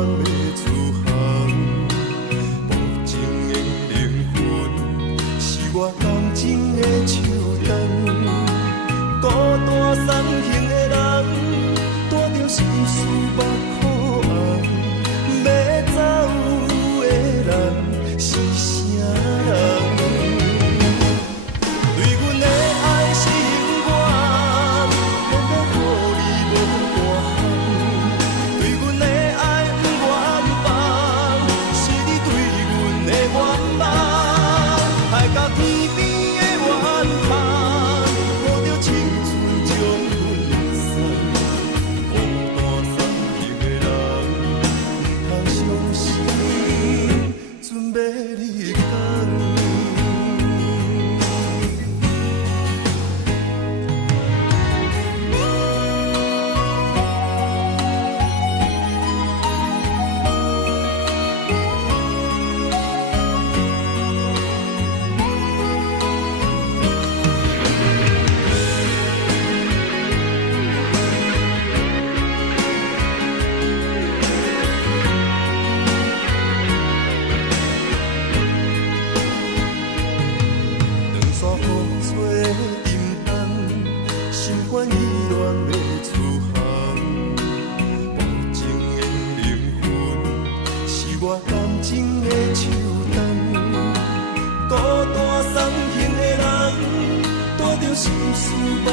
要出航，无情的灵魂是我感情的手灯，孤单送行的人，带着心事目苦红，要走的人是啥人？对阮的爱是永远，偏要予你无大项。对阮的爱不愿放，是你对阮的愿望。爱到天边的远航，抱着青春将阮离散。孤单送行的人，不通伤心，准要离港。山风吹沉重，心肝意乱要出航。无情的灵魂是我感情的手灯，孤单送行的人，带着心事目